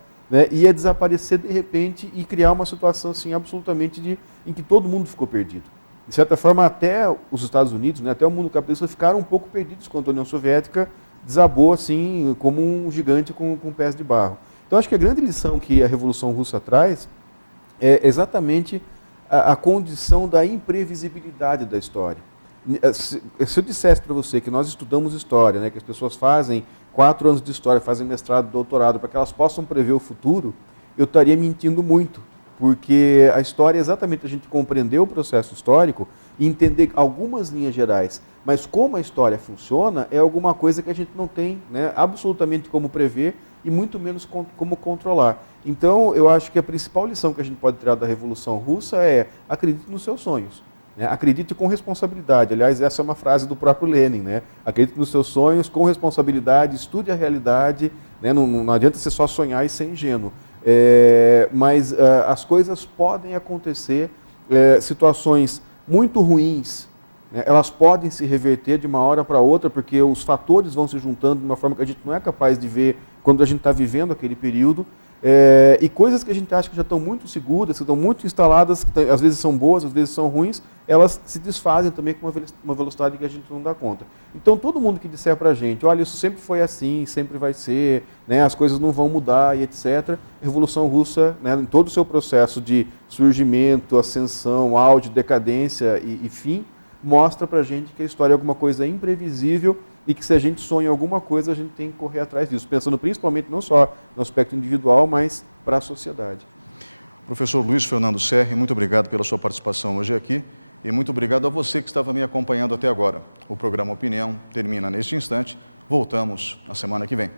ia desaparecer de repente e criar uma situação assim, absolutamente em que todo mundo ficou perdido. De certa forma, até os Estados Unidos, até o mundo capitalista ficaram um pouco perdidos quando a União Soviética desabou assim, como um gigante com pés de barro. Então, acho que a grande lição que a Revolução Russa traz é exatamente a condição da imprevisibilidade da história. Se eu dissesse para você que nós estudamos história, que as pessoas fazem 4 anos de história, fazem mestrado, doutorado, para que elas possam prever o futuro, eu estaria mentindo muito, porque a história é exatamente a gente compreender o processo histórico e entender algumas linhas gerais, mas como a história funciona é alguma coisa que a gente não tem absolutamente como prever e muito menos como controlar. Então, eu acho que a principal lição que a gente pode tirar da Revolução Russa é acredite nos seus sonhos. Acredite com responsabilidade. Aliás, essa é uma frase do próprio Lenin. Acredite nos seus sonhos com responsabilidade, estude a realidade. Não adianta você só sonhar e ser ingênuo. Mas as coisas podem acontecer, situações muito ruins né? Elas podem se reverter de uma hora para outra, porque os fatores vão se juntando de uma forma que a gente não é capaz de ver quando a gente está vivendo aquele período. E coisas que a gente acha que já estão muito seguras, que estão muito instaladas, que às vezes são boas, às vezes são ruins, elas se desfazem também com uma velocidade que a gente não dá conta. Então, todo mundo que disser para a gente, olha, isso sempre foi assim, sempre vai ser, né, as coisas não vão mudar e etc., a Revolução Russa, né, em todo o seu processo de surgimento, ascensão, auge, decadência e fim, mostra para a gente que a história é alguma coisa imprevisível e que se a gente sonha alguma coisa, a gente tem que correr atrás disso, pensando principalmente não só no aspecto individual, mas para a sociedade. Professor Luiz Fernando Serri, muito obrigado pela sua participação hoje aqui e muito obrigado a você que estava me acompanhando até agora. O programa Opinião termina neste instante. Voltamos na semana que vem.